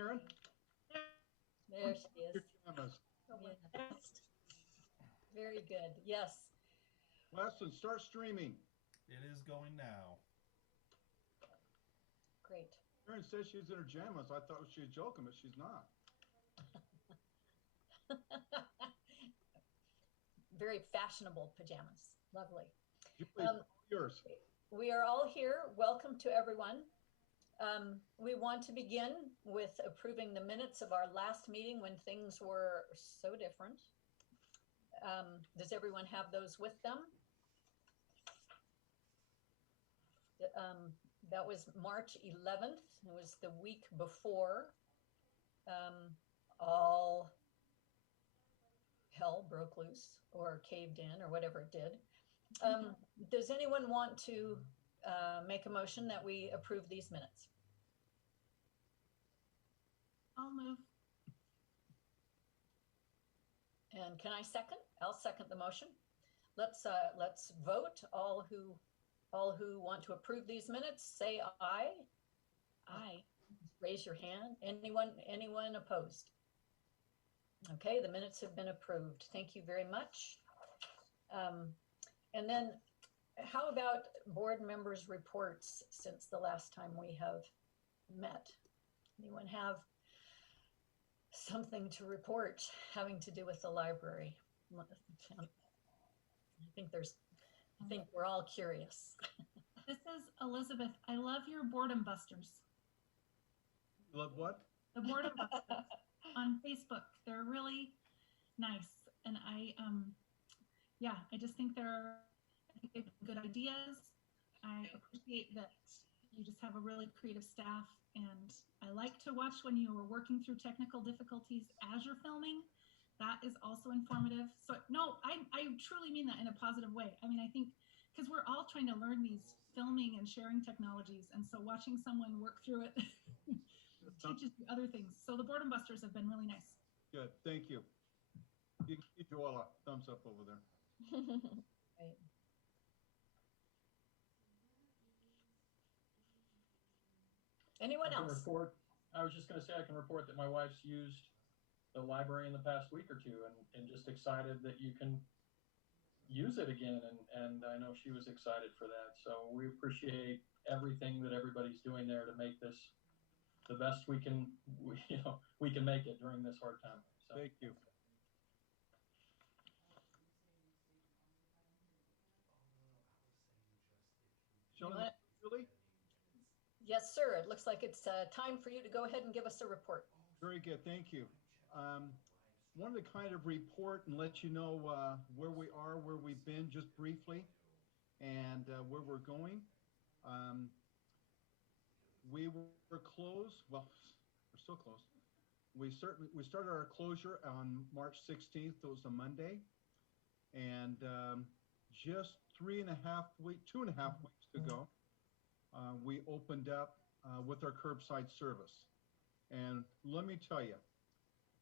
Karen? There she is. Your pajamas. Yes. Very good. Yes. Weston, start streaming. It is going now. Great. Karen says she's in her pajamas. I thought she was joking, but she's not. Very fashionable pajamas. Lovely. Julie, yours. We are all here. Welcome to everyone. We want to begin with approving the minutes of our last meeting when things were so different. Does everyone have those with them? That was March 11th. It was the week before all hell broke loose or caved in or whatever it did. Does anyone want to make a motion that we approve these minutes? I'll move. And can I second? I'll second the motion. Let's vote. All who want to approve these minutes, say aye. Aye. Raise your hand. Anyone opposed? Okay, the minutes have been approved. Thank you very much. And then how about board members' reports since the last time we have met? Anyone have something to report having to do with the library? I think we're all curious. This is Elizabeth. I love your boredom busters. Love what? The boredom busters on Facebook. They're really nice. And I just think they've good ideas. I appreciate that you just have a really creative staff, and I like to watch when you are working through technical difficulties as you're filming. That is also informative. So no, I truly mean that in a positive way. I mean, I think because we're all trying to learn these filming and sharing technologies, and so watching someone work through it teaches you other things. So the boredom busters have been really nice. Good, thank you. You can give Joel a thumbs up over there. Right. Anyone else? I was just going to say I can report that my wife's used the library in the past week or two and just excited that you can use it again. And I know she was excited for that. So we appreciate everything that everybody's doing there to make this the best we can make it during this hard time. So thank you. Julie? Yes, sir. It looks like it's time for you to go ahead and give us a report. Very good, thank you. Wanted to kind of report and let you know where we are, where we've been just briefly, and where we're going. We were closed, well, we're still closed. We started our closure on March 16th, it was a Monday, and just 2.5 weeks ago, we opened up with our curbside service. And let me tell you,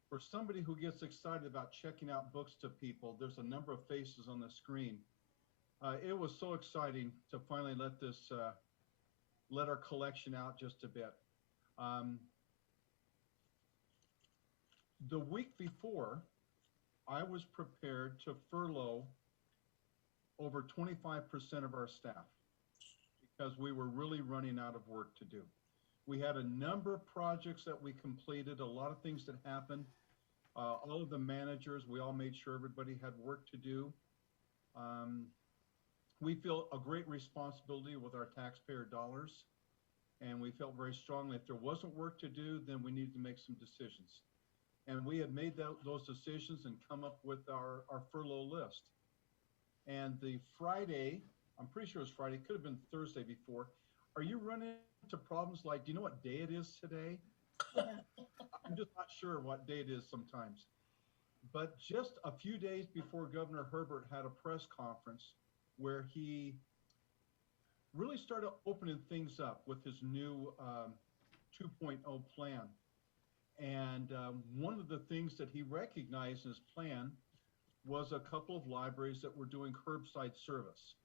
for somebody who gets excited about checking out books to people, there's a number of faces on the screen. It was so exciting to finally let our collection out just a bit. The week before, I was prepared to furlough over 25% of our staff because we were really running out of work to do. We had a number of projects that we completed, a lot of things that happened. All of the managers, we all made sure everybody had work to do. We feel a great responsibility with our taxpayer dollars, and we felt very strongly if there wasn't work to do, then we needed to make some decisions. And we had made those decisions and come up with our furlough list. And the Friday, I'm pretty sure it was Friday, could have been Thursday before. Are you running into problems like, do you know what day it is today? I'm just not sure what day it is sometimes. But just a few days before Governor Herbert had a press conference where he really started opening things up with his new 2.0 plan. And one of the things that he recognized in his plan was a couple of libraries that were doing curbside service.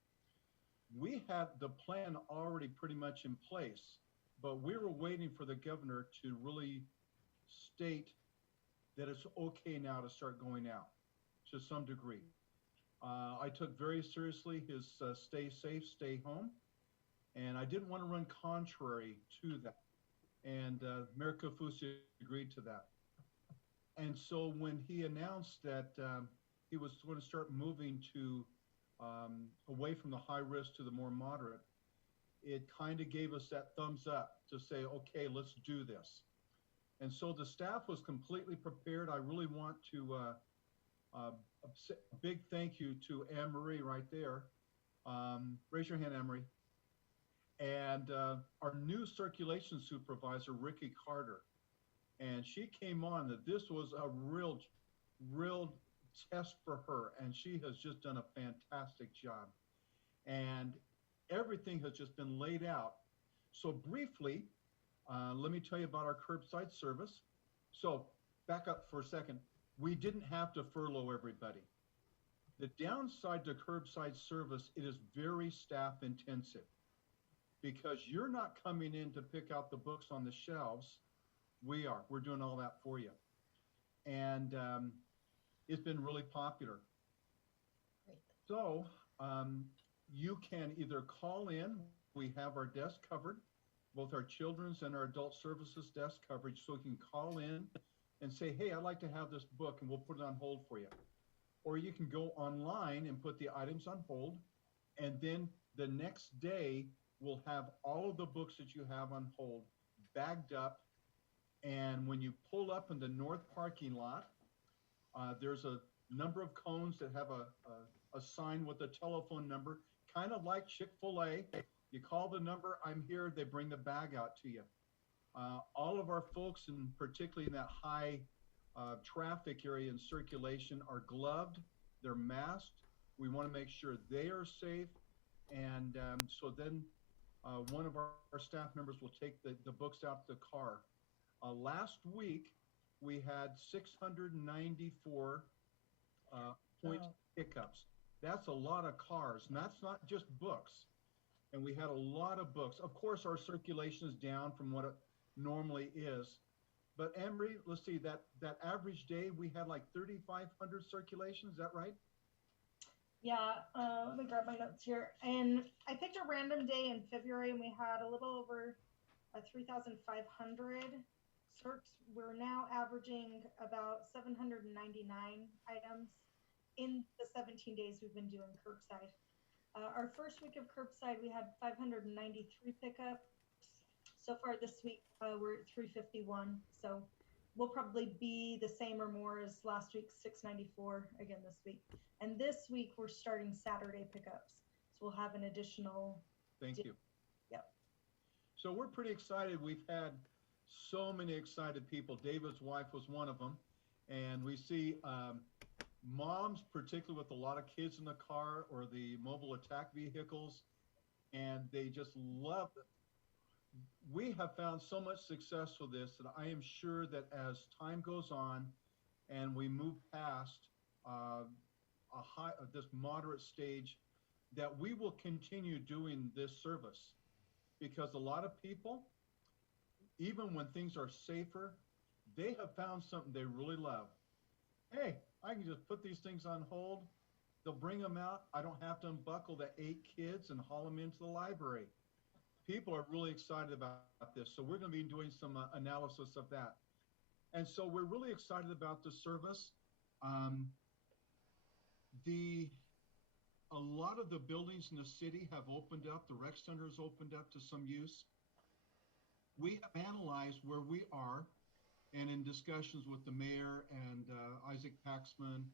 We had the plan already pretty much in place, but we were waiting for the governor to really state that it's okay now to start going out to some degree. I took very seriously his stay safe, stay home, and I didn't want to run contrary to that. And Mayor Kafusi agreed to that. And so when he announced that he was going to start moving to away from the high risk to the more moderate, it kind of gave us that thumbs up to say, okay, let's do this. And so the staff was completely prepared. I really want to a big thank you to Anne Marie right there. Raise your hand, Anne Marie. And our new circulation supervisor, Ricky Carter. And she came on that this was a real test for her, and she has just done a fantastic job. And everything has just been laid out. So briefly, let me tell you about our curbside service. So back up for a second. We didn't have to furlough everybody. The downside to curbside service, it is very staff intensive because you're not coming in to pick out the books on the shelves. We are. We're doing all that for you. And it's been really popular. Great. So you can either call in. We have our desk covered, both our children's and our adult services desk coverage, so you can call in and say, hey, I'd like to have this book, and we'll put it on hold for you. Or you can go online and put the items on hold, and then the next day, we'll have all of the books that you have on hold bagged up. And when you pull up in the north parking lot, there's a number of cones that have a sign with a telephone number, kind of like Chick-fil-A. You call the number, I'm here, they bring the bag out to you. All of our folks, and particularly in that high traffic area and circulation, are gloved, they're masked. We want to make sure they are safe. And so then one of our staff members will take the books out to the car. Last week, we had 694 point pickups. That's a lot of cars, and that's not just books. And we had a lot of books. Of course, our circulation is down from what it normally is. But Emery, let's see, that average day, we had like 3,500 circulations. Is that right? Yeah, let me grab my notes here. And I picked a random day in February, and we had a little over 3,500 circs. We're now averaging about 799 items in the 17 days we've been doing curbside. Our first week of curbside, we had 593 pickups. So far this week, we're at 351. So we'll probably be the same or more as last week's 694 again this week. And this week, we're starting Saturday pickups. So we'll have an additional. Thank you. Yep. So we're pretty excited. We've had so many excited people. David's wife was one of them. And we see moms, particularly with a lot of kids in the car or the mobile attack vehicles, and they just love it. We have found so much success with this that I am sure that as time goes on and we move past this moderate stage, that we will continue doing this service, because a lot of people, even when things are safer, they have found something they really love. Hey, I can just put these things on hold. They'll bring them out. I don't have to unbuckle the 8 kids and haul them into the library. People are really excited about this. So we're going to be doing some analysis of that. And so we're really excited about the service. A lot of the buildings in the city have opened up. The rec center has opened up to some use. We have analyzed where we are, and in discussions with the mayor and Isaac Paxman,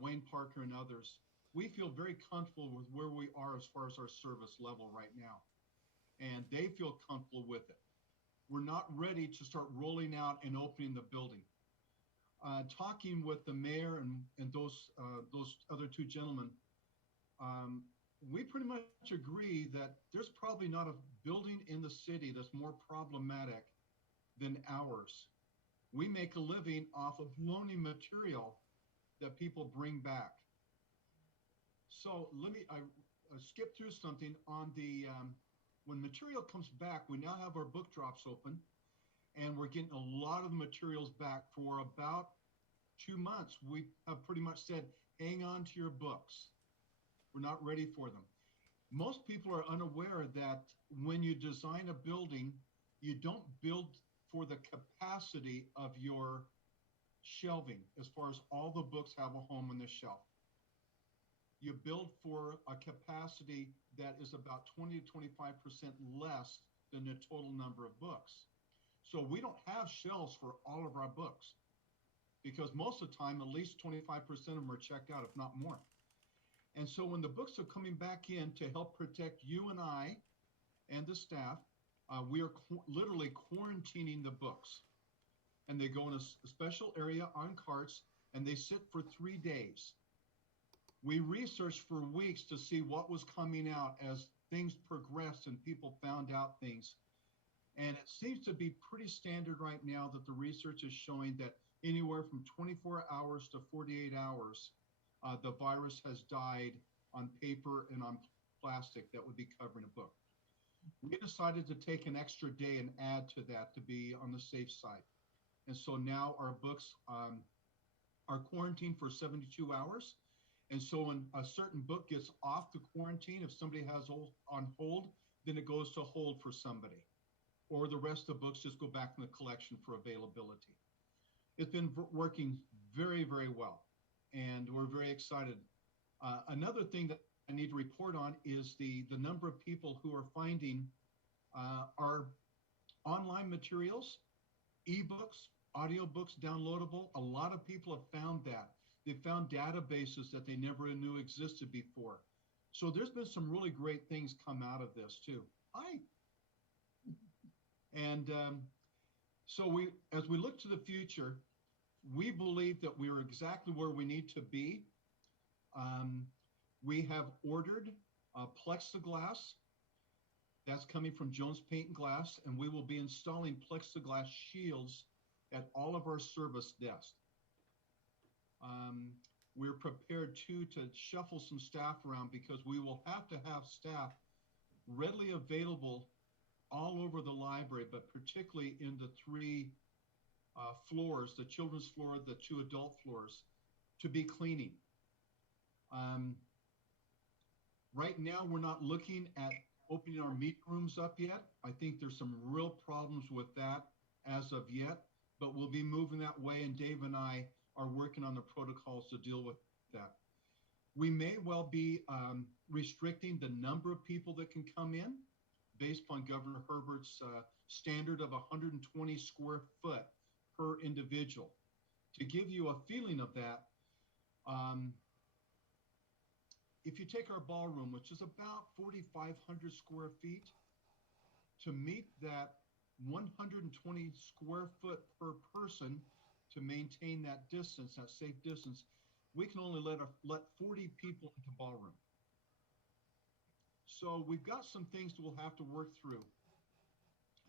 Wayne Parker, and others, we feel very comfortable with where we are as far as our service level right now. And they feel comfortable with it. We're not ready to start rolling out and opening the building. Talking with the mayor and those other 2 gentlemen, we pretty much agree that there's probably not a building in the city that's more problematic than ours. We make a living off of loaning material that people bring back. So I skip through something on the, when material comes back, we now have our book drops open, and we're getting a lot of the materials back. For about 2 months, we have pretty much said, hang on to your books. We're not ready for them. Most people are unaware that when you design a building, you don't build for the capacity of your shelving as far as all the books have a home on the shelf. You build for a capacity that is about 20 to 25% less than the total number of books. So we don't have shelves for all of our books because most of the time, at least 25% of them are checked out, if not more. And so when the books are coming back in to help protect you and I and the staff, we are literally quarantining the books. And they go in a special area on carts, and they sit for 3 days. We researched for weeks to see what was coming out as things progressed and people found out things. And it seems to be pretty standard right now that the research is showing that anywhere from 24 hours to 48 hours, the virus has died on paper and on plastic that would be covering a book. We decided to take an extra day and add to that to be on the safe side. And so now our books are quarantined for 72 hours. And so when a certain book gets off the quarantine, if somebody has on hold, then it goes to hold for somebody. Or the rest of the books just go back in the collection for availability. It's been working very, very well. And we're very excited. Another thing that I need to report on is the number of people who are finding our online materials, ebooks, audiobooks downloadable. A lot of people have found that. They found databases that they never knew existed before. So there's been some really great things come out of this too. Hi. And so as we look to the future, we believe that we are exactly where we need to be. We have ordered plexiglass. That's coming from Jones Paint and Glass, and we will be installing plexiglass shields at all of our service desks. We're prepared to shuffle some staff around because we will have to have staff readily available all over the library, but particularly in the 3 floors, the children's floor, the 2 adult floors, to be cleaning. Right now, we're not looking at opening our meeting rooms up yet. I think there's some real problems with that as of yet, but we'll be moving that way, and Dave and I are working on the protocols to deal with that. We may well be restricting the number of people that can come in based on Governor Herbert's standard of 120 square foot per individual. To give you a feeling of that, if you take our ballroom, which is about 4,500 square feet, to meet that 120 square foot per person to maintain that distance, that safe distance, we can only let 40 people into ballroom. So we've got some things that we'll have to work through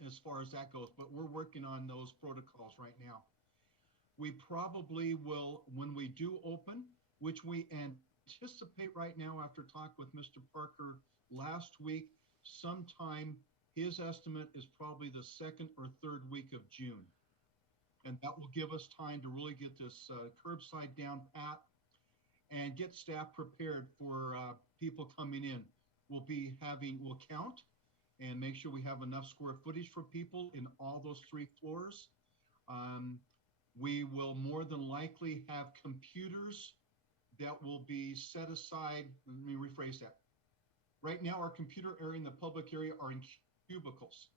as far as that goes, but we're working on those protocols right now. We probably will, when we do open, which we anticipate right now after talk with Mr. Parker last week, sometime, his estimate is probably the 2nd or 3rd week of June. And that will give us time to really get this curbside down pat and get staff prepared for people coming in. We'll count and make sure we have enough square footage for people in all those 3 floors. We will more than likely have computers that will be set aside. Let me rephrase that. Right now, our computer area in the public area are in cubicles,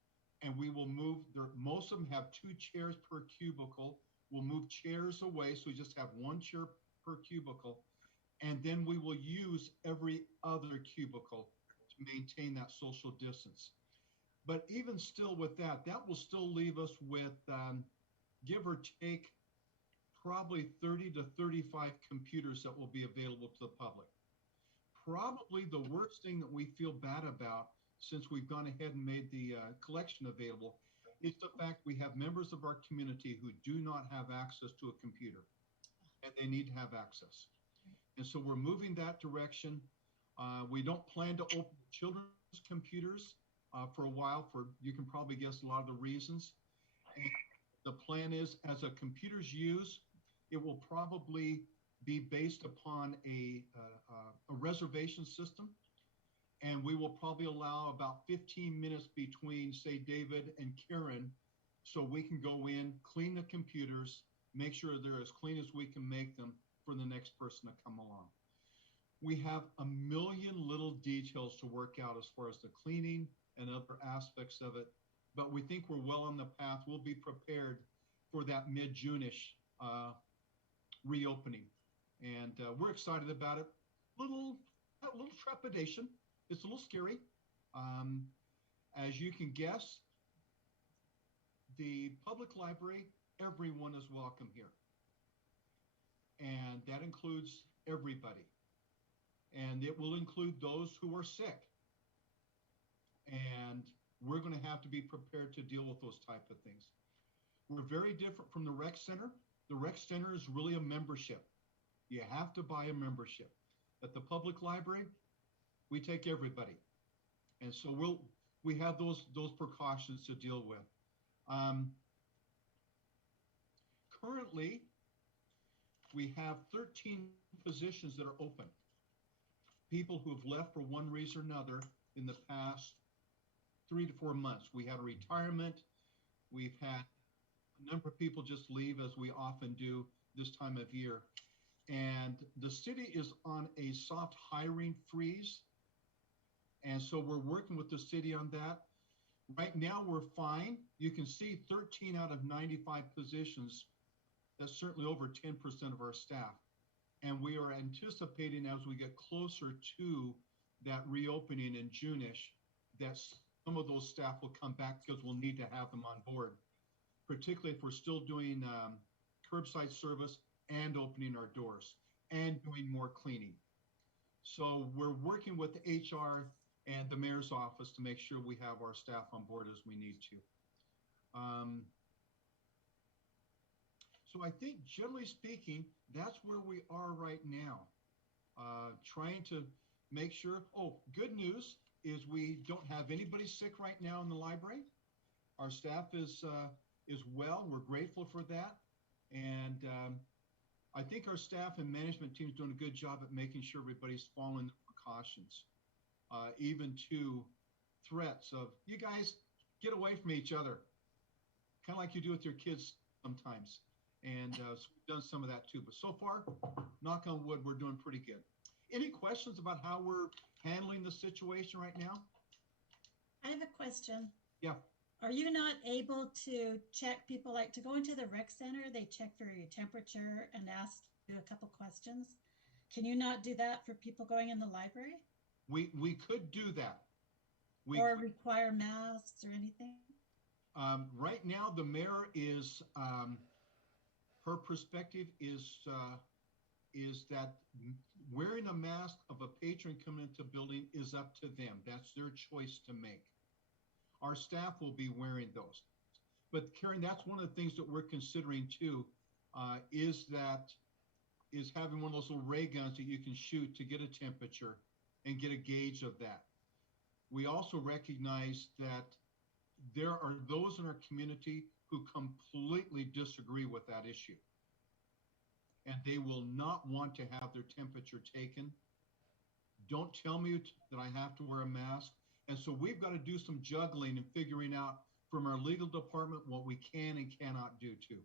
and we will move there. Most of them have 2 chairs per cubicle. We'll move chairs away, so we just have 1 chair per cubicle, and then we will use every other cubicle to maintain that social distance. But even still with that, that will still leave us with, give or take, probably 30 to 35 computers that will be available to the public. Probably the worst thing that we feel bad about, since we've gone ahead and made the collection available, is the fact we have members of our community who do not have access to a computer, and they need to have access. And so we're moving that direction. We don't plan to open children's computers for a while, for you can probably guess a lot of the reasons. And the plan is, as a computer's use, it will probably be based upon a reservation system. And we will probably allow about 15 minutes between, say, David and Karen, so we can go in, clean the computers, make sure they're as clean as we can make them for the next person to come along. We have a million little details to work out as far as the cleaning and other aspects of it, but we think we're well on the path. We'll be prepared for that mid-June-ish reopening, and we're excited about it. A little trepidation. It's a little scary. As you can guess, the public library, everyone is welcome here, and that includes everybody. And it will include those who are sick. And we're going to have to be prepared to deal with those type of things. We're very different from the rec center. The rec center is really a membership. You have to buy a membership. At the public library, we take everybody. And so we have those precautions to deal with. Currently, we have 13 positions that are open. People who have left for one reason or another in the past 3 to 4 months. We had a retirement. We've had a number of people just leave, as we often do this time of year. And the city is on a soft hiring freeze. And so we're working with the city on that. Right now, we're fine. You can see 13 out of 95 positions. That's certainly over 10% of our staff. And we are anticipating, as we get closer to that reopening in June-ish, that some of those staff will come back because we'll need to have them on board, particularly if we're still doing curbside service and opening our doors and doing more cleaning. So we're working with the HR and the mayor's office to make sure we have our staff on board as we need to. So I think, generally speaking, that's where we are right now. Trying to make sure. Oh, good news is we don't have anybody sick right now in the library. Our staff is well. We're grateful for that. And I think our staff and management team is doing a good job at making sure everybody's following the precautions, even to threats of, you guys, get away from each other, kind of like you do with your kids sometimes. And so we've done some of that too. But so far, knock on wood, we're doing pretty good. Any questions about how we're handling the situation right now? I have a question. Yeah. Are you not able to check people, like to go into the rec center, they check for your temperature and ask you a couple questions? Can you not do that for people going in the library? We could do that. Or require masks or anything? Right now, the mayor is, her perspective is that wearing a mask of a patron coming into the building is up to them. That's their choice to make. Our staff will be wearing those. But Karen, that's one of the things that we're considering too, is having one of those little ray guns that you can shoot to get a temperature and get a gauge of that. We also recognize that there are those in our community who completely disagree with that issue. And they will not want to have their temperature taken. Don't tell me that I have to wear a mask. And so we've got to do some juggling and figuring out from our legal department what we can and cannot do too.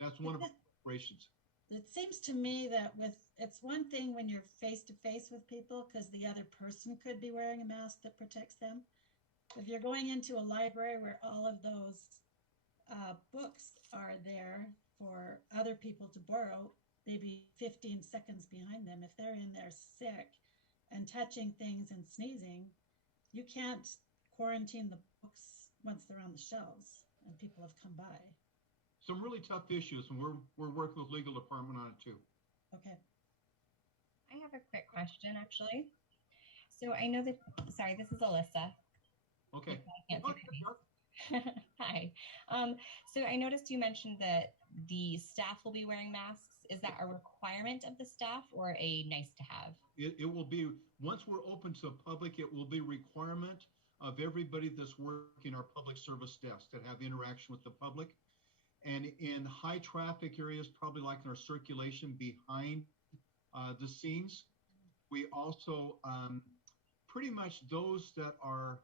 That's one of our operations. It seems to me that it's one thing when you're face to face with people because the other person could be wearing a mask that protects them. If you're going into a library where all of those books are there for other people to borrow, maybe 15 seconds behind them, if they're in there sick and touching things and sneezing, you can't quarantine the books once they're on the shelves and people have come by. Some really tough issues, and we're working with legal department on it too. Okay. I have a quick question, actually. So I know that, sorry, this is Alyssa. Okay. I can't see my face. Hi. So I noticed you mentioned that the staff will be wearing masks. Is that a requirement of the staff or a nice to have? It will be, once we're open to the public, it will be requirement. of everybody that's working our public service desks that have interaction with the public. And in high traffic areas, probably like in our circulation behind the scenes, we also pretty much those that are,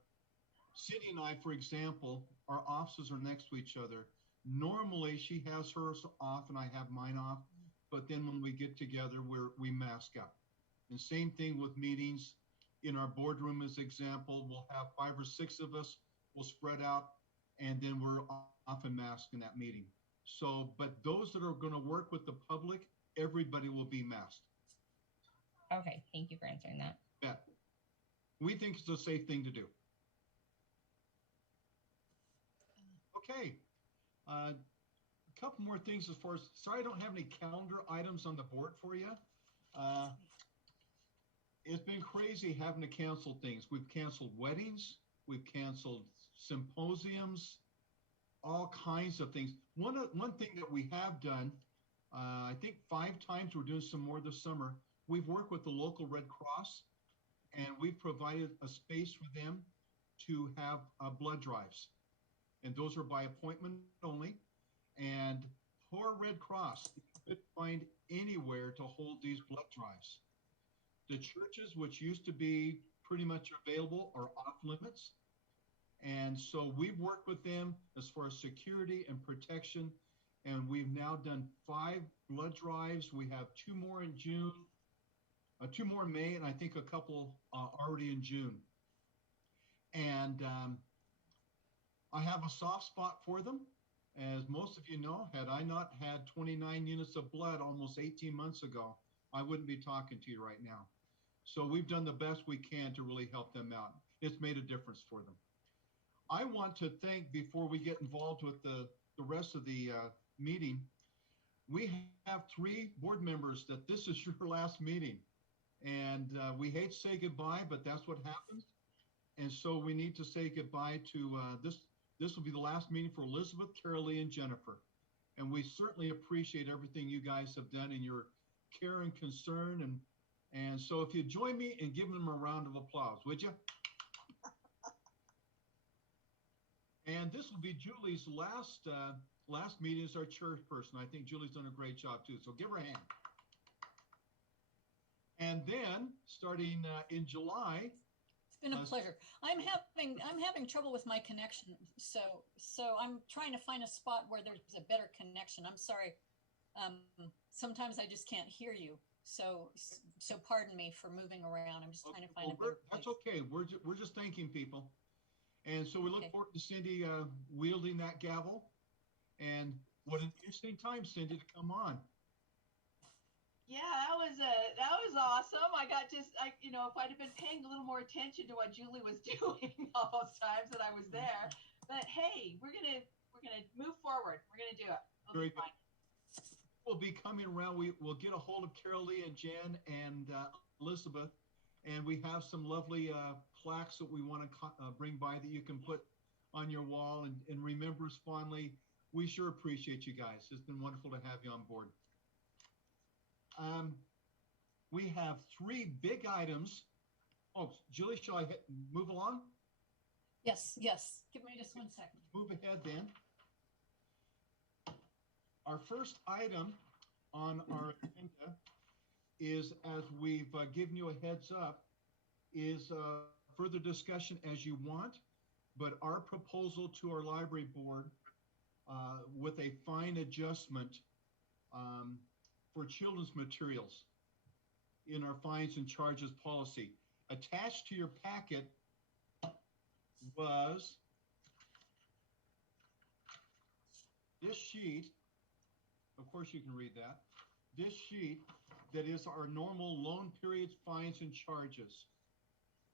Cindy and I, for example, our offices are next to each other. Normally she has hers off and I have mine off, but then when we get together, we mask up. And same thing with meetings. In our boardroom, as example, we'll have 5 or 6 of us, we'll spread out, and then we're off in mask in that meeting. So, but those that are going to work with the public, everybody will be masked. Okay, thank you for answering that. Yeah. We think it's a safe thing to do. Okay. A couple more things as far as, sorry, I don't have any calendar items on the board for you. It's been crazy having to cancel things. We've canceled weddings, we've canceled symposiums, all kinds of things. One thing that we have done, I think 5 times, we're doing some more this summer. We've worked with the local Red Cross, and we've provided a space for them to have blood drives. And those are by appointment only. And poor Red Cross, you couldn't find anywhere to hold these blood drives. The churches, which used to be pretty much available, are off limits. And so we've worked with them as far as security and protection. And we've now done 5 blood drives. We have 2 more in June, 2 more in May, and I think a couple already in June. And I have a soft spot for them. As most of you know, had I not had 29 units of blood almost 18 months ago, I wouldn't be talking to you right now. So we've done the best we can to really help them out. It's made a difference for them. I want to thank, before we get involved with the rest of the meeting, we have 3 board members that this is your last meeting. And we hate to say goodbye, but that's what happens. And so we need to say goodbye to this will be the last meeting for Elizabeth, Carolee, and Jennifer. And we certainly appreciate everything you guys have done and your care and concern. And so if you join me in giving them a round of applause, would you? And this will be Julie's last meeting as our chairperson. I think Julie's done a great job too. So give her a hand. And then starting in July, it's been a pleasure. I'm having trouble with my connection, so I'm trying to find a spot where there's a better connection. I'm sorry. Sometimes I just can't hear you. So pardon me for moving around. I'm just trying to find a better place. That's okay. We're just thanking people. And so we look forward to Cindy wielding that gavel. And what an interesting time, Cindy, to come on. Yeah, that was awesome. I got if I'd have been paying a little more attention to what Julie was doing all those times that I was there. But hey, we're gonna move forward. We're gonna do it. Very good. We'll be coming around. We'll get a hold of Carolee and Jen and Elizabeth, and we have some lovely plaques that we want to bring by that you can put on your wall and remember us fondly. We sure appreciate you guys. It's been wonderful to have you on board. We have 3 big items. Oh, Julie, shall I move along? Yes. Give me just 1 second. Move ahead then. Our first item on our agenda is, as we've given you a heads up, is further discussion as you want, but our proposal to our library board with a fine adjustment for children's materials in our fines and charges policy. Attached to your packet was this sheet. Of course you can read that. This sheet that is our normal loan periods, fines, and charges.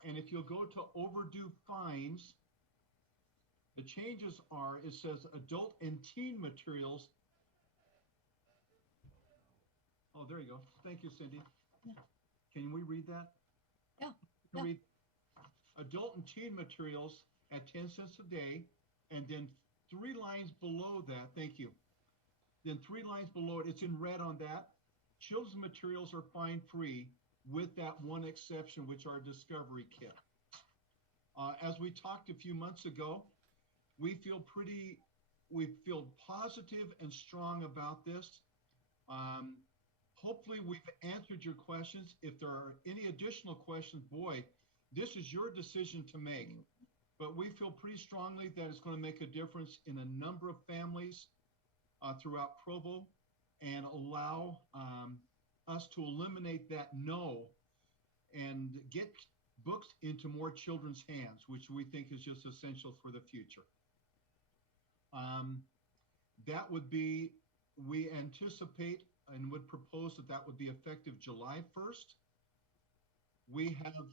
And if you'll go to overdue fines, the changes are, it says adult and teen materials. Oh, there you go. Thank you, Cindy. Yeah. Can we read that? Yeah. Yeah. Read adult and teen materials at 10 cents a day, and then 3 lines below that, thank you. Then 3 lines below it, it's in red on that. Children's materials are fine free with that one exception, which are discovery kit. As we talked a few months ago, we feel positive and strong about this. Hopefully we've answered your questions. If there are any additional questions, boy, this is your decision to make. But we feel pretty strongly that it's going to make a difference in a number of families throughout Provo and allow us to eliminate that no and get books into more children's hands, which we think is just essential for the future. That would be, we anticipate and would propose that would be effective July 1st. We have,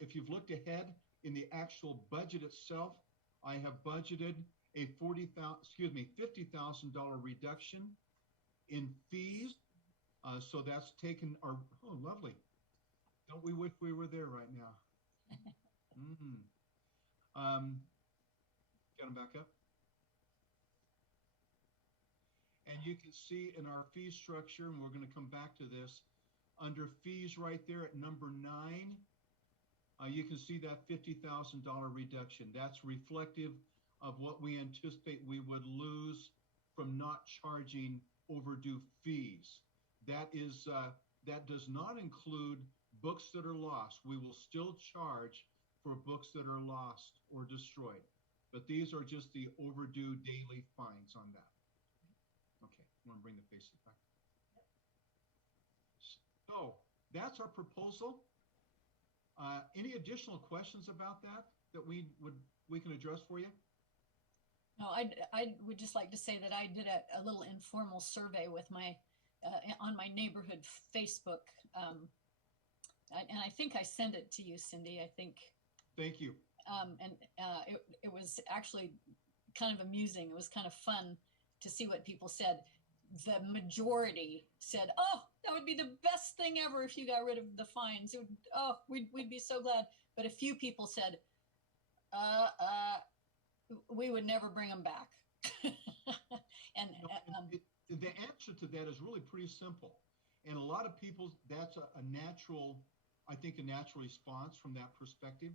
if you've looked ahead in the actual budget itself, I have budgeted a $50,000 reduction in fees. So that's taken our, oh, lovely. Don't we wish we were there right now? Get them back up. And you can see in our fee structure, and we're going to come back to this, under fees right there at number 9, you can see that $50,000 reduction. That's reflective of what we anticipate we would lose from not charging overdue fees. That is, that does not include books that are lost. We will still charge for books that are lost or destroyed, but these are just the overdue daily fines on that. Okay, I'm going to bring the faces back. So that's our proposal. Any additional questions about that we can address for you? No, I would just like to say that I did a little informal survey with my on my neighborhood Facebook, and I think I sent it to you, Cindy. I think. Thank you. And it was actually kind of amusing. It was kind of fun to see what people said. The majority said, "Oh, that would be the best thing ever if you got rid of the fines. We'd be so glad." But a few people said, we would never bring them back. The answer to that is really pretty simple. And a lot of people, that's a natural, I think a natural response from that perspective.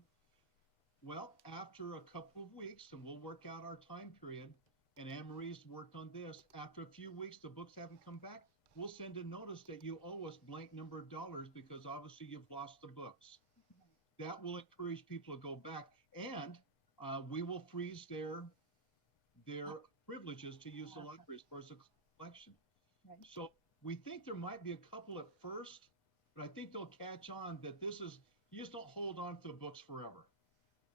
Well, after a couple of weeks, and we'll work out our time period, and Anne-Marie's worked on this, after a few weeks, the books haven't come back, we'll send a notice that you owe us blank number of dollars because obviously you've lost the books. That will encourage people to go back, and we will freeze their privileges to use the library as far as a collection. Right. So we think there might be a couple at first, but I think they'll catch on that this is, you just don't hold on to the books forever.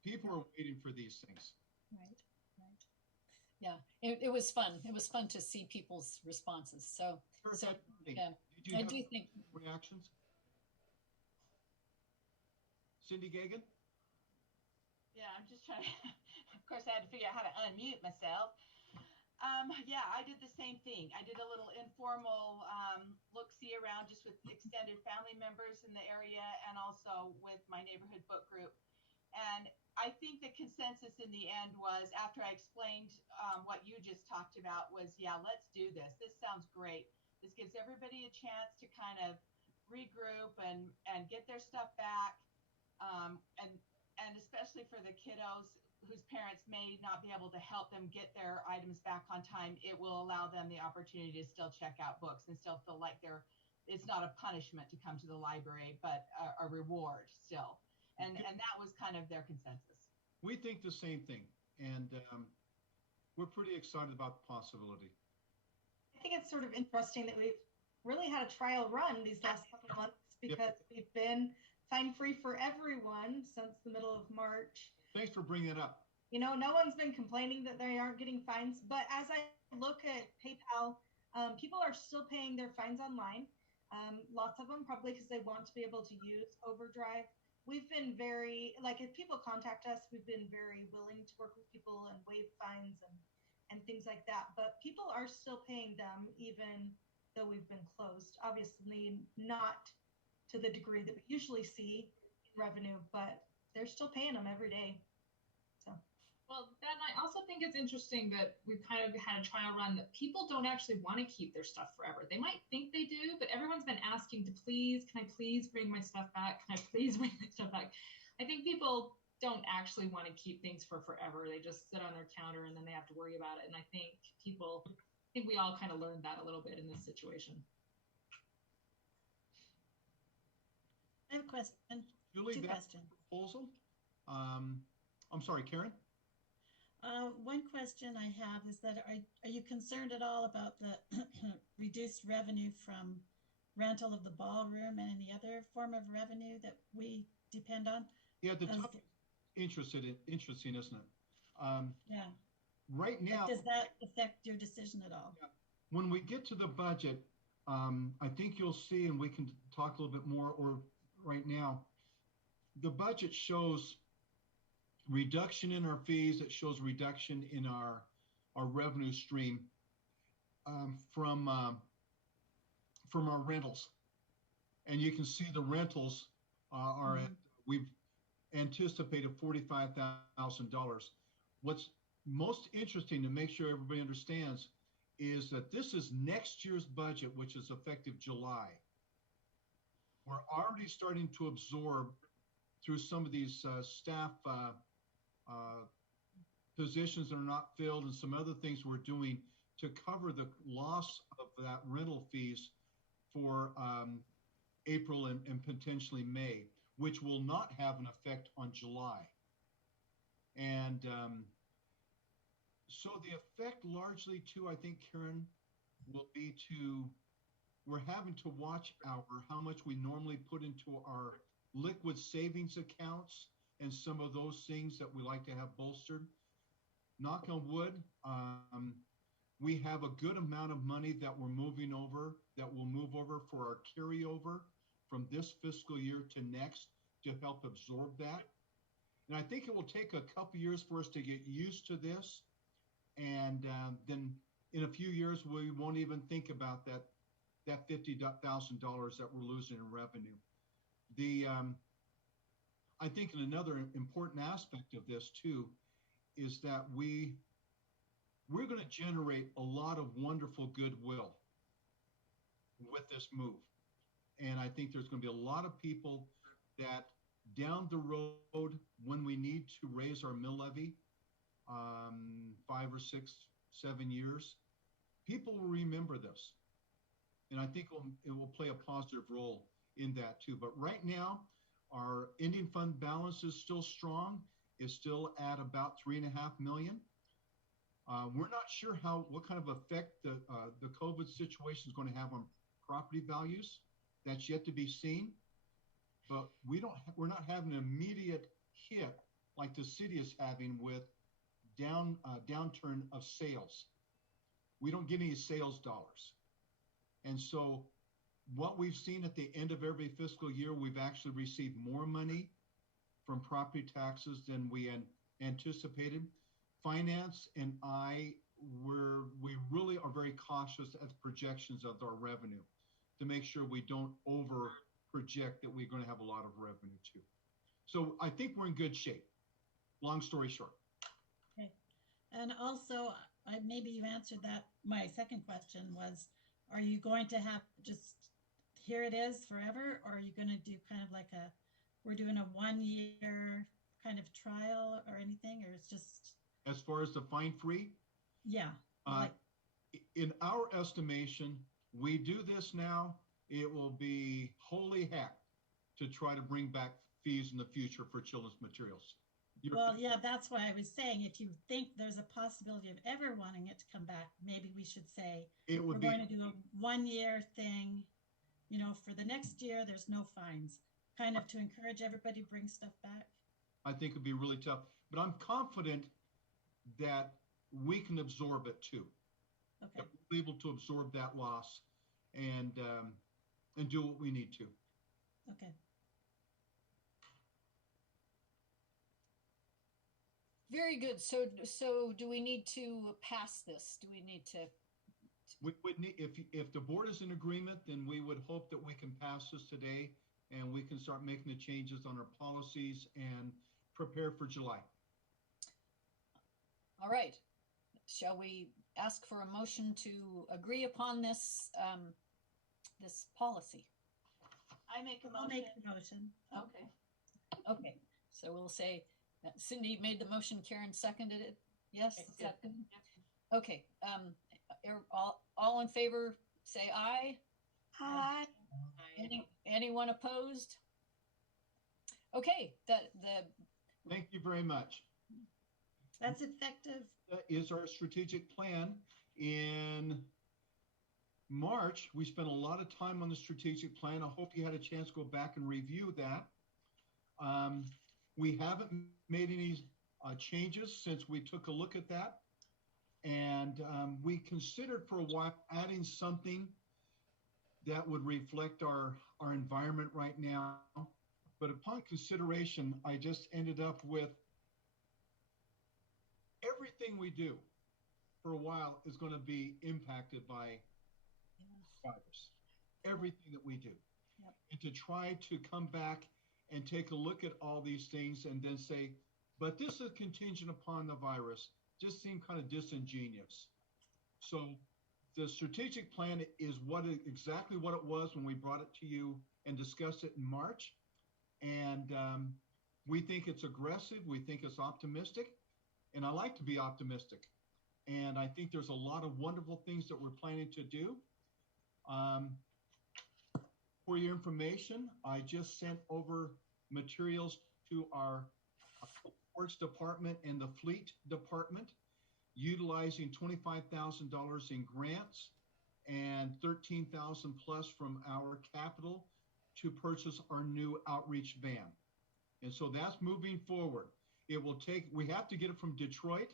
People are waiting for these things. Right, right. Yeah, it was fun. It was fun to see people's responses. So yeah, I do think reactions. Cindy Gagan? Yeah, I'm just trying to, of course, I had to figure out how to unmute myself. Yeah, I did the same thing. I did a little informal look-see around just with extended family members in the area and also with my neighborhood book group. And I think the consensus in the end was, after I explained what you just talked about, was, yeah, let's do this. This sounds great. This gives everybody a chance to kind of regroup and get their stuff back. And especially for the kiddos whose parents may not be able to help them get their items back on time, it will allow them the opportunity to still check out books and still feel like it's not a punishment to come to the library, but a reward still. And that was kind of their consensus. We think the same thing, and we're pretty excited about the possibility. I think it's sort of interesting that we've really had a trial run these last couple of months because we've been fine-free for everyone since the middle of March. Thanks for bringing it up. You know, no one's been complaining that they aren't getting fines, but as I look at PayPal, people are still paying their fines online. Lots of them probably because they want to be able to use Overdrive. We've been very, like, if people contact us, we've been very willing to work with people and waive fines and things like that. But people are still paying them even though we've been closed. Obviously not to the degree that we usually see in revenue, but they're still paying them every day. So. Well, then I also think it's interesting that we've kind of had a trial run that people don't actually want to keep their stuff forever. They might think they do, but everyone's been asking to please, can I please bring my stuff back? Can I please bring my stuff back? I think people don't actually want to keep things for forever. They just sit on their counter and then they have to worry about it. And I think we all kind of learned that a little bit in this situation. I have a question. Julie, Two that questions. proposal, I'm sorry, Karen? One question I have is that are you concerned at all about the reduced revenue from rental of the ballroom and any other form of revenue that we depend on? Yeah, the topic interesting, isn't it? Yeah. Right now, Does that affect your decision at all? when we get to the budget, I think you'll see, and we can talk a little bit more, or right now, the budget shows reduction in our fees. It shows reduction in our revenue stream from our rentals, and you can see the rentals are at, we've anticipated $45,000. What's most interesting to make sure everybody understands is that this is next year's budget, which is effective July. We're already starting to absorb through some of these staff positions that are not filled and some other things we're doing to cover the loss of that rental fees for April and potentially May, which will not have an effect on July. And so the effect largely too, I think, Karen, will be we're having to watch how much we normally put into our liquid savings accounts and some of those things that we like to have bolstered. Knock on wood, we have a good amount of money that we're moving over, that will move over for our carryover from this fiscal year to next to help absorb that. And I think it will take a couple years for us to get used to this. And then in a few years, we won't even think about that $50,000 that we're losing in revenue. I think another important aspect of this too is that we're going to generate a lot of wonderful goodwill with this move. And I think there's going to be a lot of people that down the road, when we need to raise our mill levy, 5 or 6, 7 years, people will remember this. And I think it will play a positive role in that too. But right now, our ending fund balance is still strong. It's still at about $3.5 million. We're not sure what kind of effect the COVID situation is going to have on property values. That's yet to be seen. But we're not having an immediate hit like the city is having with downturn of sales. We don't get any sales dollars. And so what we've seen at the end of every fiscal year, we've actually received more money from property taxes than we anticipated. Finance and we really are very cautious at the projections of our revenue to make sure we don't over project that we're going to have a lot of revenue too. So I think we're in good shape. Long story short. Okay. And also, maybe you answered that. My second question was, are you going to have just, here it is forever? Or are you going to do kind of like we're doing a 1-year kind of trial or anything? Or it's just. As far as the fine free? Yeah. In our estimation, we do this now, it will be holy heck to try to bring back fees in the future for children's materials. Well, yeah, that's why I was saying, if you think there's a possibility of ever wanting it to come back, maybe we should say we're going to do a 1-year thing, for the next year, there's no fines, kind of to encourage everybody to bring stuff back. I think it'd be really tough, but I'm confident that we can absorb it too. Okay. That we'll be able to absorb that loss and do what we need to. Okay. Very good. So do we need to pass this? Do we need to? We would need, if the board is in agreement, then we would hope that we can pass this today and we can start making the changes on our policies and prepare for July. All right. Shall we ask for a motion to agree upon this this policy? I make a motion. I'll make the motion. Okay. Okay. So we'll say Cindy made the motion, Karen seconded it. Yes, I did. second. Okay, all in favor, say aye. Hi. Anyone opposed? Okay, the Thank you very much. That's effective. That is our strategic plan. In March, we spent a lot of time on the strategic plan. I hope you had a chance to go back and review that. We haven't made any changes since we took a look at that. And we considered for a while adding something that would reflect our environment right now. But upon consideration, I just ended up with everything we do for a while is going to be impacted by virus. Everything that we do. Yep. And to try to come back and take a look at all these things and then say, but this is contingent upon the virus, just seemed kind of disingenuous. So the strategic plan is exactly what it was when we brought it to you and discussed it in March. And we think it's aggressive. We think it's optimistic. And I like to be optimistic. And I think there's a lot of wonderful things that we're planning to do. For your information, I just sent over materials to our Works Department and the Fleet Department, utilizing $25,000 in grants and $13,000 plus from our capital to purchase our new outreach van. And so that's moving forward. It will take, we have to get it from Detroit.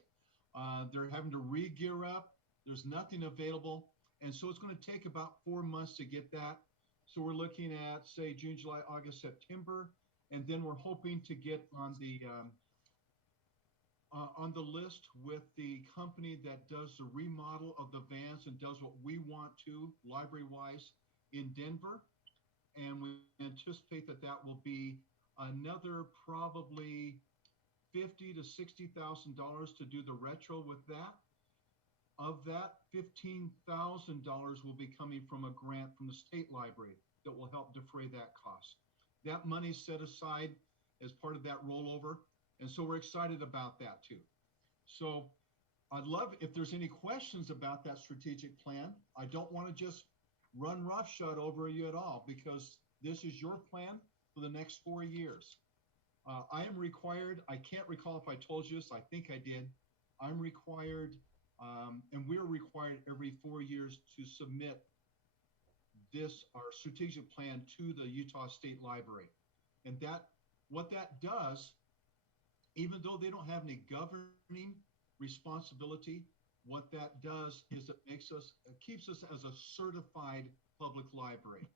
They're having to re-gear up. There's nothing available. And so it's going to take about 4 months to get that. So we're looking at, say, June, July, August, September. And then we're hoping to get on the list with the company that does the remodel of the vans and does what we want to, library-wise, in Denver. And we anticipate that that will be another probably $50,000 to $60,000 to do the retro with that. Of that, $15,000 will be coming from a grant from the state library that will help defray that cost. That money is set aside as part of that rollover. And so we're excited about that too. So I'd love if there's any questions about that strategic plan. I don't want to just run roughshod over you at all, because this is your plan for the next 4 years. I am required, I can't recall if I told you this, I think I did. I'm required, and we're required every 4 years to submit our strategic plan to the Utah State Library. And what that does, even though they don't have any governing responsibility, what that does is it keeps us as a certified public library.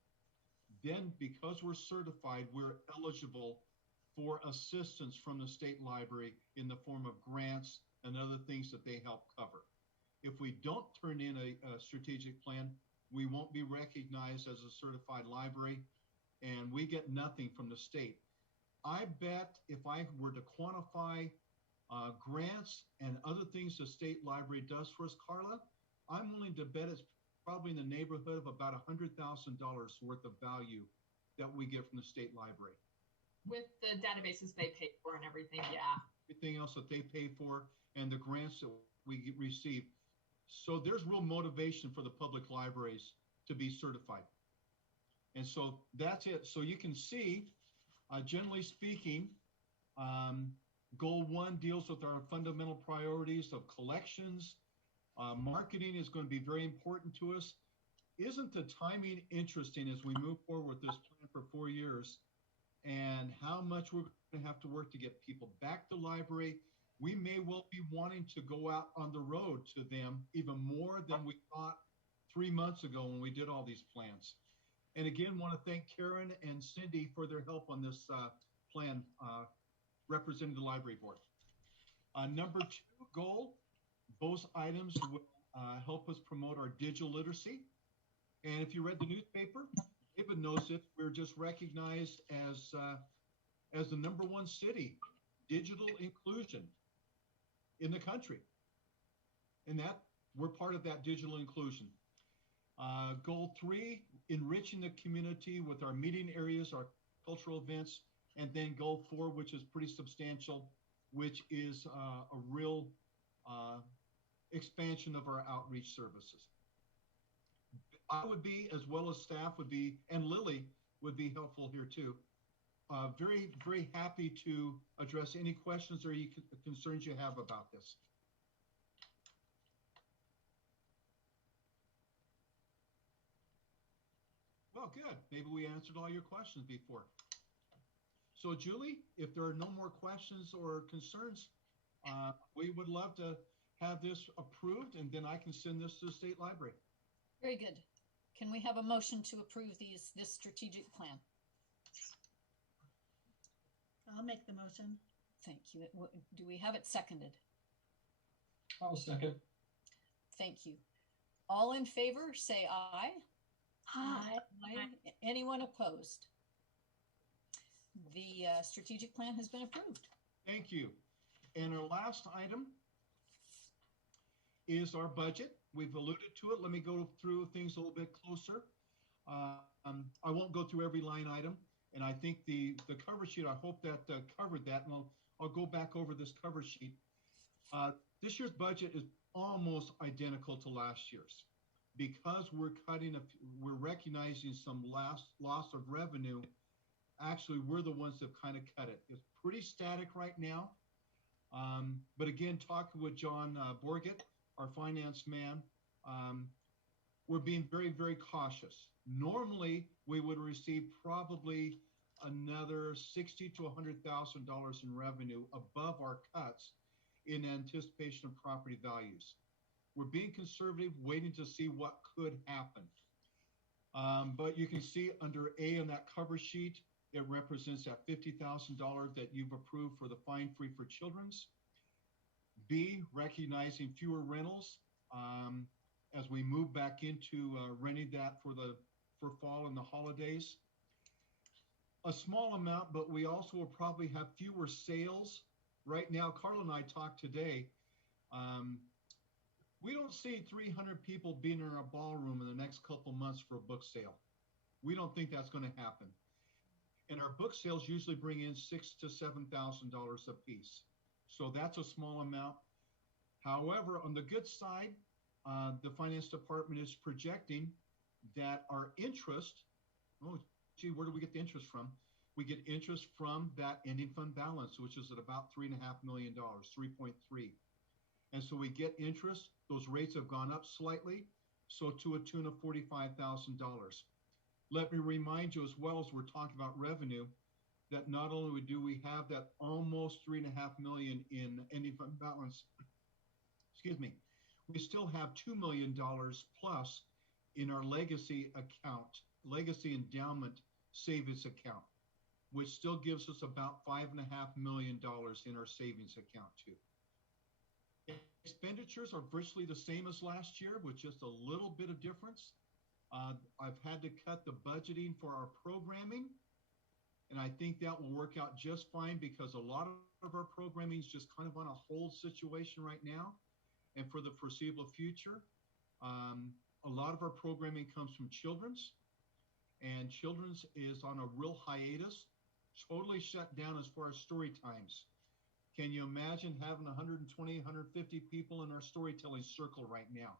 Then, because we're certified, we're eligible for assistance from the state library in the form of grants and other things that they help cover. If we don't turn in a strategic plan, we won't be recognized as a certified library, and we get nothing from the state. I bet if I were to quantify grants and other things the state library does for us, Carla, I'm willing to bet it's probably in the neighborhood of about $100,000 worth of value that we get from the state library. With the databases they pay for and everything, yeah. Everything else that they pay for and the grants that we receive. So there's real motivation for the public libraries to be certified. And so that's it. So you can see, generally speaking, Goal 1 deals with our fundamental priorities of collections. Marketing is going to be very important to us. Isn't the timing interesting as we move forward with this plan for 4 years, and how much we're going to have to work to get people back to library? We may well be wanting to go out on the road to them even more than we thought 3 months ago when we did all these plans. And again, want to thank Karen and Cindy for their help on this plan representing the library board. Number 2 goal, both items will help us promote our digital literacy. And if you read the newspaper, David knows it. We're just recognized as the #1 city, digital inclusion in the country. And that we're part of that digital inclusion. Goal 3, enriching the community with our meeting areas, our cultural events. And then goal 4, which is pretty substantial, which is a real expansion of our outreach services. I would be, as well as staff would be, and Lily would be helpful here too. Very, very happy to address any questions or concerns you have about this. Well, good. Maybe we answered all your questions before. So Julie, if there are no more questions or concerns, we would love to have this approved, and then I can send this to the state library. Very good. Can we have a motion to approve this strategic plan? I'll make the motion. Thank you. Do we have it seconded? I'll second. Thank you. All in favor, say aye. Aye. Aye. Anyone opposed? The strategic plan has been approved. Thank you. And our last item is our budget. We've alluded to it. Let me go through things a little bit closer. I won't go through every line item. And I think the cover sheet, I hope that covered that. And I'll go back over this cover sheet. This year's budget is almost identical to last year's. Because we're recognizing some loss of revenue. Actually, we're the ones that kind of cut it. It's pretty static right now. But again, talking with John Borgett, our finance man, we're being very, very cautious. Normally, we would receive probably another $60,000 to $100,000 in revenue above our cuts in anticipation of property values. We're being conservative, waiting to see what could happen. But you can see under A on that cover sheet, it represents that $50,000 that you've approved for the fine free for children's. B, recognizing fewer rentals as we move back into renting that for fall and the holidays. A small amount, but we also will probably have fewer sales. Right now, Carla and I talked today. We don't see 300 people being in our ballroom in the next couple months for a book sale. We don't think that's going to happen. And our book sales usually bring in $6,000 to $7,000 a piece. So that's a small amount. However, on the good side, the finance department is projecting that our interest, oh, gee, where do we get the interest from? We get interest from that ending fund balance, which is at about $3.5 million, 3.3. And so we get interest. Those rates have gone up slightly, so to a tune of $45,000. Let me remind you as well, as we're talking about revenue, that not only do we have that almost $3.5 million in ending fund balance, excuse me, we still have $2 million plus in our legacy account, legacy endowment savings account, which still gives us about $5.5 million in our savings account too. Expenditures are virtually the same as last year with just a little bit of difference. I've had to cut the budgeting for our programming, and I think that will work out just fine because a lot of our programming is just kind of on a hold situation right now. And for the foreseeable future, a lot of our programming comes from children's, and children's is on a real hiatus, totally shut down as far as story times. Can you imagine having 120, 150 people in our storytelling circle right now?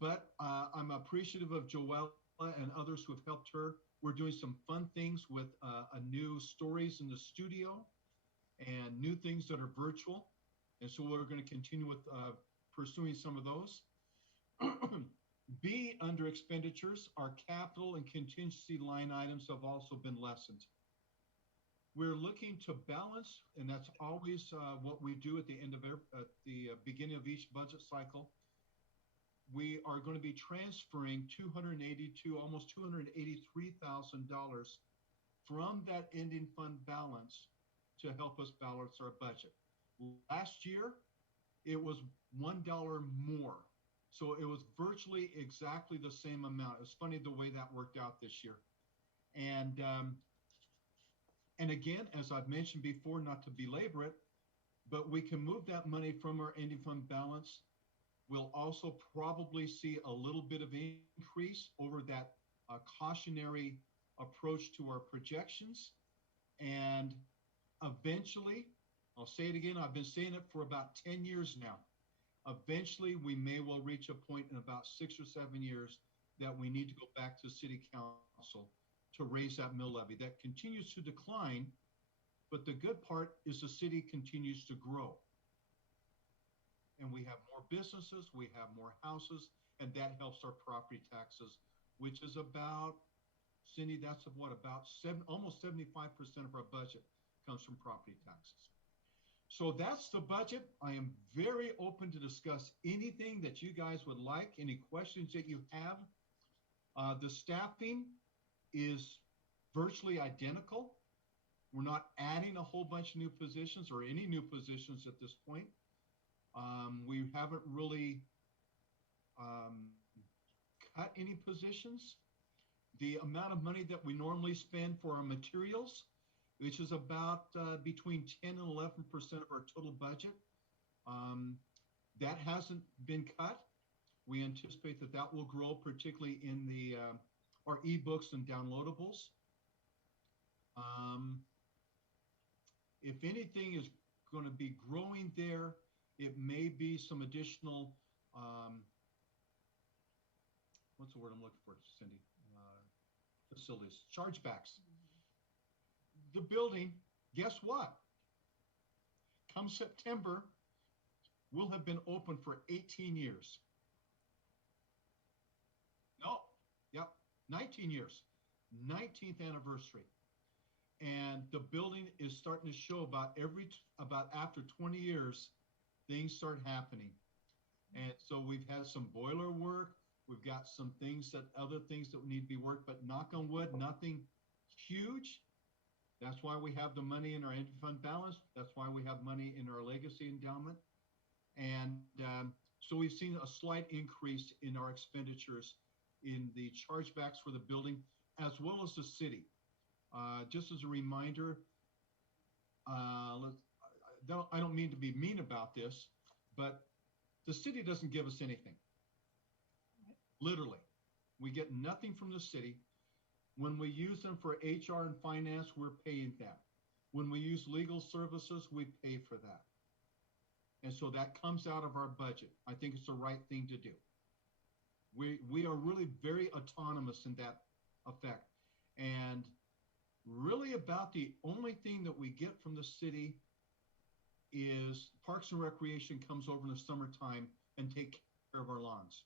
But I'm appreciative of Joella and others who have helped her. We're doing some fun things with a new stories in the studio and new things that are virtual. And so we're going to continue with pursuing some of those. B, under expenditures, our capital and contingency line items have also been lessened. We're looking to balance, and that's always what we do at the end of the beginning of each budget cycle. We are going to be transferring almost $283,000 from that ending fund balance to help us balance our budget. Last year, it was $1 more. So it was virtually exactly the same amount. It's funny the way that worked out this year. And again, as I've mentioned before, not to belabor it, but we can move that money from our ending fund balance. We'll also probably see a little bit of increase over that cautionary approach to our projections. And eventually, I'll say it again. I've been saying it for about 10 years now. Eventually, we may well reach a point in about 6 or 7 years that we need to go back to city council to raise that mill levy. That continues to decline, but the good part is the city continues to grow. And we have more businesses, we have more houses, and that helps our property taxes, which is about, Cindy, that's what, about almost 75% of our budget comes from property taxes. So that's the budget. I am very open to discuss anything that you guys would like, any questions that you have. The staffing is virtually identical. We're not adding a whole bunch of new positions or any new positions at this point. We haven't really cut any positions. The amount of money that we normally spend for our materials, which is about between 10 and 11% of our total budget, that hasn't been cut. We anticipate that that will grow, particularly in the our ebooks and downloadables. If anything is going to be growing there, it may be some additional, what's the word I'm looking for, Cindy? Facilities, chargebacks. The building, guess what? Come September, we'll have been open for 18 years. No, yep, 19 years, 19th anniversary. And the building is starting to show about after 20 years, things start happening. And so we've had some boiler work. We've got some other things that need to be worked, but knock on wood, nothing huge. That's why we have the money in our end fund balance. That's why we have money in our legacy endowment. And so we've seen a slight increase in our expenditures in the chargebacks for the building, as well as the city. Just as a reminder, I don't mean to be mean about this, but the city doesn't give us anything. Literally, we get nothing from the city. When we use them for HR and finance, we're paying that. When we use legal services, we pay for that. And so that comes out of our budget. I think it's the right thing to do. We are really very autonomous in that effect. And really about the only thing that we get from the city is Parks and Recreation comes over in the summertime and take care of our lawns.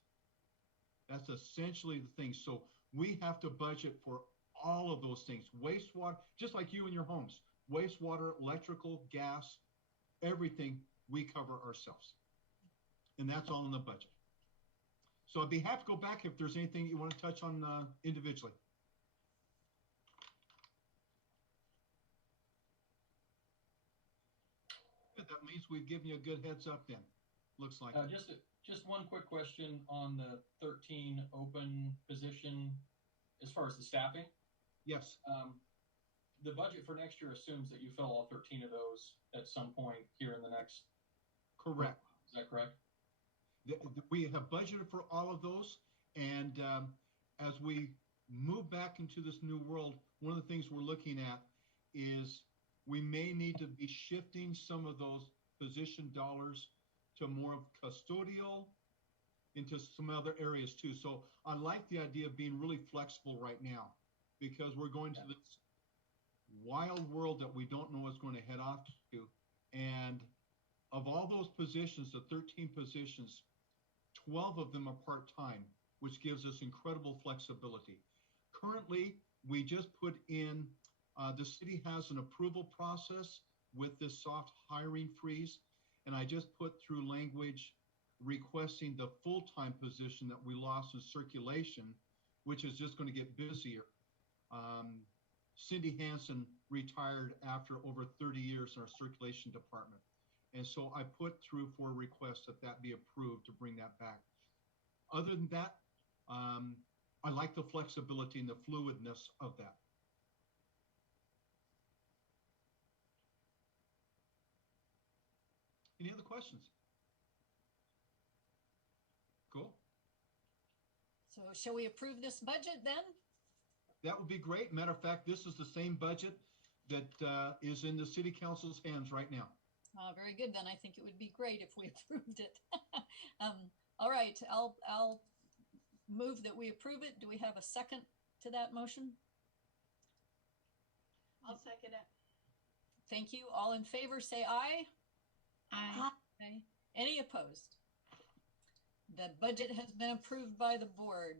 That's essentially the thing. So we have to budget for all of those things. Wastewater, just like you in your homes, wastewater, electrical, gas, everything we cover ourselves. And that's all in the budget. So I'd be happy to go back if there's anything you want to touch on individually. That means we've given you a good heads up then. Looks like just one quick question on the 13 open position as far as the staffing. Yes. The budget for next year assumes that you fill all 13 of those at some point here in the next. Correct. Is that correct? We have budgeted for all of those. And as we move back into this new world, one of the things we're looking at is we may need to be shifting some of those position dollars to more of custodial into some other areas too. So I like the idea of being really flexible right now because we're going to this wild world that we don't know what's going to head off to. And of all those positions, the 13 positions, 12 of them are part-time, which gives us incredible flexibility. Currently, we just put in, the city has an approval process with this soft hiring freeze. And I just put through language requesting the full-time position that we lost in circulation, which is just going to get busier. Cindy Hansen retired after over 30 years in our circulation department. And so I put through for a request that be approved to bring that back. Other than that, I like the flexibility and the fluidness of that. Any other questions? Cool. So shall we approve this budget then? That would be great. Matter of fact, this is the same budget that is in the city council's hands right now. Very good. Then I think it would be great if we approved it. All right, I'll move that we approve it. Do we have a second to that motion? I'll second it. Thank you. All in favor, say aye. Aye. Aye. Any opposed? The budget has been approved by the board.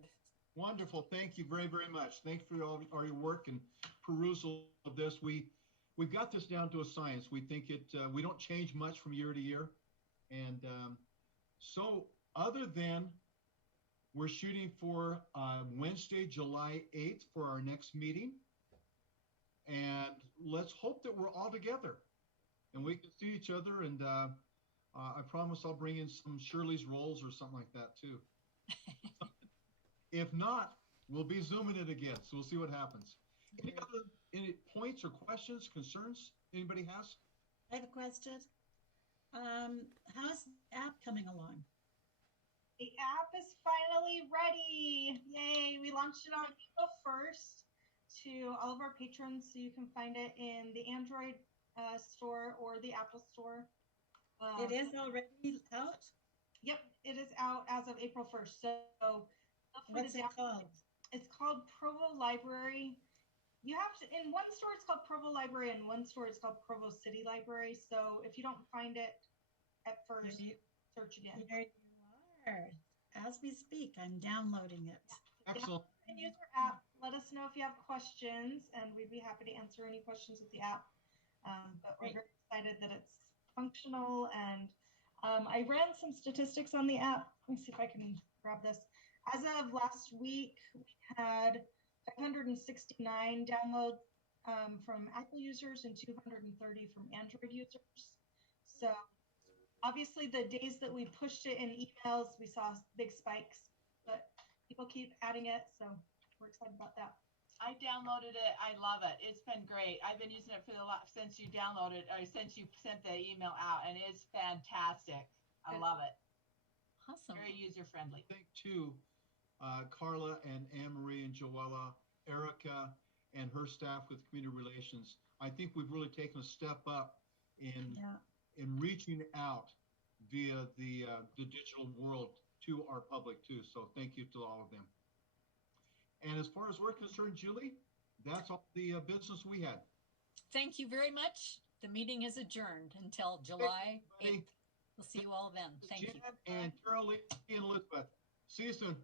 Wonderful. Thank you very, very much. Thank you for all your work and perusal of this. We've got this down to a science. We think we don't change much from year to year. And so other than we're shooting for Wednesday, July 8th for our next meeting. And let's hope that we're all together and we can see each other. And I promise I'll bring in some Shirley's rolls or something like that too. If not, we'll be Zooming it again. So we'll see what happens. Any points or questions, concerns anybody has? I have a question. How's the app coming along? The app is finally ready. Yay. We launched it on April 1st to all of our patrons. So you can find it in the Android store or the Apple store. It is already out? Yep. It is out as of April 1st. So what's it called? It's called Provo Library. You have to, in one store it's called Provo Library, and one store it's called Provo City Library. So if you don't find it at first, search again. There you are. As we speak, I'm downloading it. Excellent. And use our app. Let us know if you have questions, and we'd be happy to answer any questions with the app. But we're very excited that it's functional. And I ran some statistics on the app. Let me see if I can grab this. As of last week, we had 569 downloads from Apple users and 230 from Android users. So obviously the days that we pushed it in emails, we saw big spikes, but people keep adding it. So we're excited about that. I downloaded it. I love it. It's been great. I've been using it for since you downloaded or since you sent the email out, and it's fantastic. I love it. Awesome. Very user friendly. I think too, Carla and Anne Marie and Joella, Erica and her staff with community relations. I think we've really taken a step up in reaching out via the digital world to our public too. So thank you to all of them. And as far as we're concerned, Julie, that's all the business we had. Thank you very much. The meeting is adjourned until July 8th. We'll see you all then. Thank you. And Carol Lee and Elizabeth. See you soon.